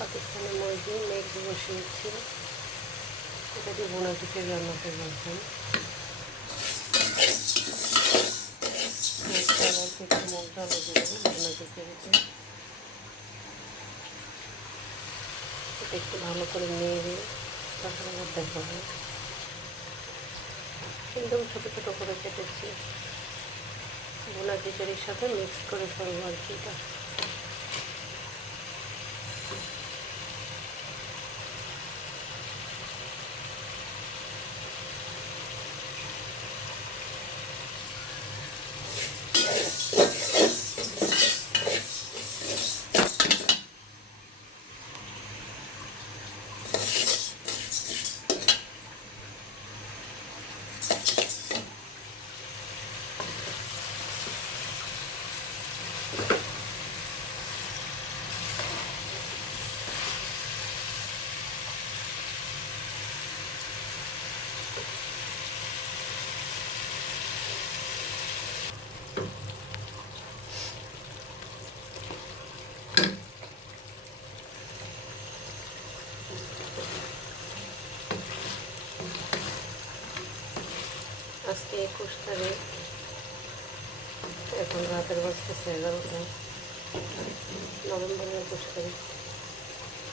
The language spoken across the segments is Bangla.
পাকিস্তানি মুরগি মেঘ বসিয়েছি, এটা দিয়ে বোনা খিচুড়ি রান্না করবো এখন। একটু মুগ ডালও দেবো বোনা খিচুড়িতে। এটা একটু ভালো করে নেড়ে তখন আবার দেখাবো। একদম ছোটো ছোটো করে কেটেছি, বোনা খিচুড়ির সাথে মিক্স করে ফেলবো আর কি। এটা আজকে 21 তারিখ, এখন রাতের বাজতেছে 11টা, নভেম্বরের 21 তারিখ।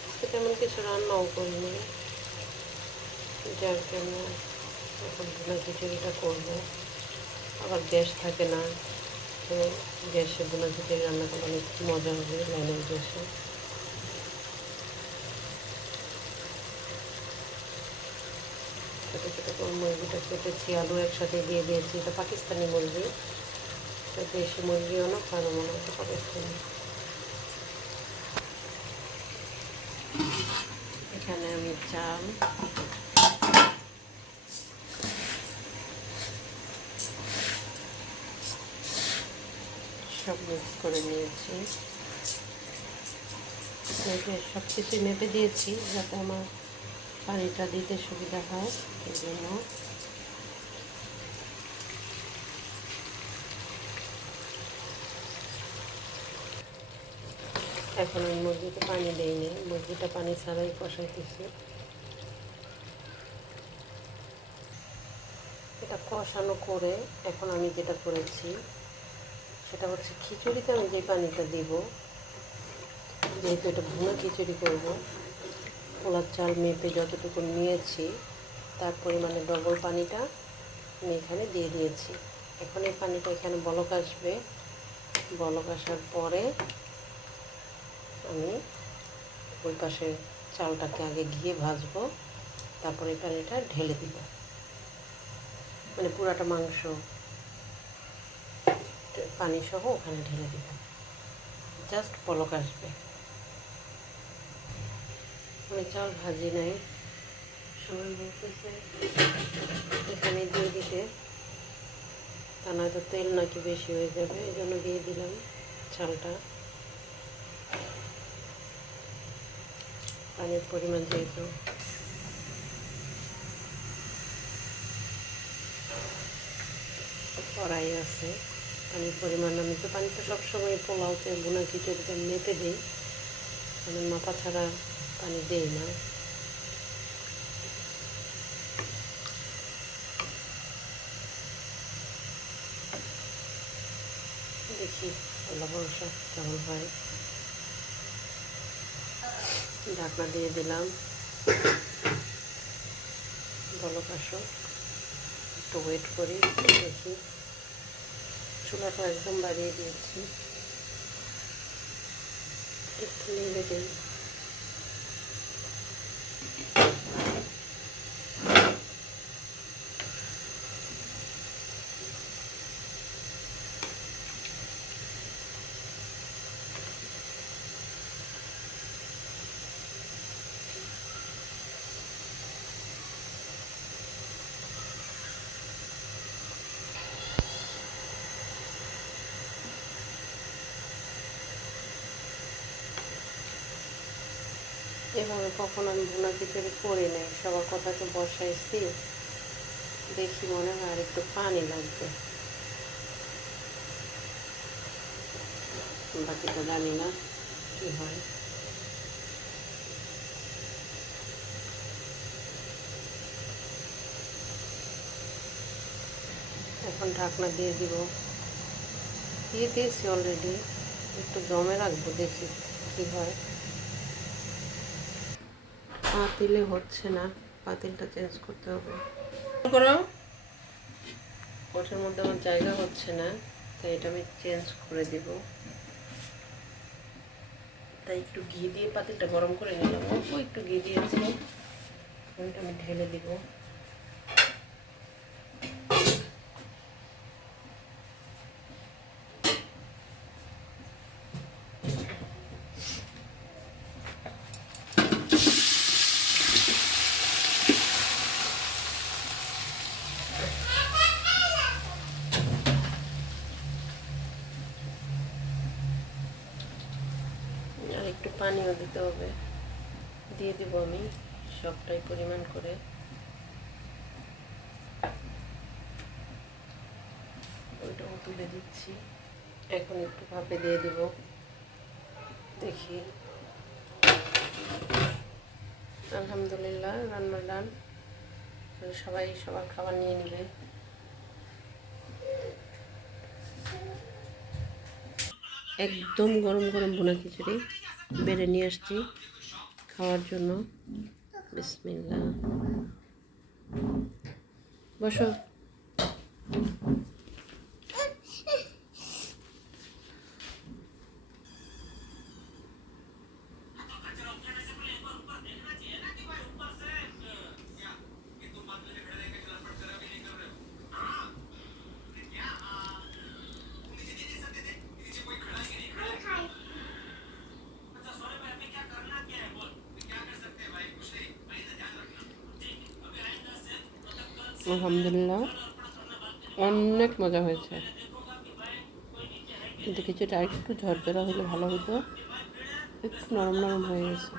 আজকে তেমন কিছু রান্নাও করিনি, যার জন্য এখন বোনা খিচুড়িটা করবো। আবার গ্যাস থাকে না, তো গ্যাসে বোনা খিচুড়ি রান্না করলে অনেক মজা হবে লাইনের গ্যাসে। ছোটো ছোটো করে মুরগিটা কেটেছি, আলু একসাথে দিয়ে দিয়েছি। এটা পাকিস্তানি মুরগি, তো দেশি মুরগিও না, কারো মনে হচ্ছে পাকিস্তানি। এখানে আমি চাল সব মিক্স করে নিয়েছি, সব কিছু মেপে দিয়েছি যাতে আমার পানিটা দিতে সুবিধা হয়, এই জন্য। এখন আমি মুরগিতে পানি দিইনি, মুরগিটা পানি ছাড়াই কষাইতেছি। এটা কষানো করে এখন আমি যেটা করেছি সেটা হচ্ছে খিচুড়িতে আমি যে পানিটা দিব, যেহেতু এটা ভুনা খিচুড়ি করব, পোলার চাল মেপে যতটুকু নিয়েছি তার পরিমাণে ডবল পানিটা আমি এখানে দিয়ে দিয়েছি। এখন এই পানিটা এখানে বলক আসবে, বলক আসার পরে আমি ওই পাশে চালটাকে আগে ঘিয়ে ভাজবো, তারপরে এই পানিটা ঢেলে দিব, মানে পুরাটা মাংস পানি সহ ওখানে ঢেলে দিব, জাস্ট বলক আসবে। আমি চাল ভাজি নাই, সবাই বলতেছে এখানে দিয়ে দিতে, তা নয়তো তেল নাকি বেশি হয়ে যাবে, এই জন্য দিয়ে দিলাম চালটা। পানির পরিমাণ যেহেতু কড়াই আছে, পানির পরিমাণ আমি তো পানি তো সবসময় পোলাওতে বোনা খিচুড়িতে মেপে দিই, আমি মাপা ছাড়া পানি দিই না। দেখি আল্লাহ ভরসা কেমন হয়। ঢাকনা দিয়ে দিলাম, বলক আসো, একটু ওয়েট করি, দেখি। চুলাটা একদম বাড়িয়ে দিয়েছি, একটু নেড়ে দিই। এভাবে কখনো আমি ভুনা খিচুড়ি করি নাই, সবার কথা তো বসাইছি, দেখি মনে হয় আর একটু পানি লাগবে, বাকিটা জানি না কী হয়। এখন ঢাকনা দিয়ে দিব, দিয়ে দিয়েছি অলরেডি, একটু দমে রাখবো, দেখি কী হয়। পাতিলে হচ্ছে না, পাতিলটা চেঞ্জ করতে হবে। করো, ওটার মধ্যে আমার জায়গা হচ্ছে না, তাই এটা আমি চেঞ্জ করে দিব। তাই একটু ঘি দিয়ে পাতিলটা গরম করে নিলাম, অল্প একটু ঘি দিয়েছি, ওইটা আমি ঢেলে দিব। আর একটু পানিও দিতে হবে, দিয়ে দেব আমি সবটাই পরিমাণ করে। ওইটাও তুলে দিচ্ছি, এখন একটু ভাপে দিয়ে দেব, দেখি। আলহামদুলিল্লাহ, রান্না ডান। সবাই সবার খাবার নিয়ে নেবে। একদম গরম গরম ভুনা খিচুড়ি বেড়ে নিয়ে আসছি খাওয়ার জন্য। বিসমিল্লাহ, বসো। আলহামদুলিল্লাহ, অনেক মজা হয়েছে, কিন্তু কিছুটা একটু ঝরঝরা হলে ভালো হতো, একটু নরম নরম হয়ে গেছে।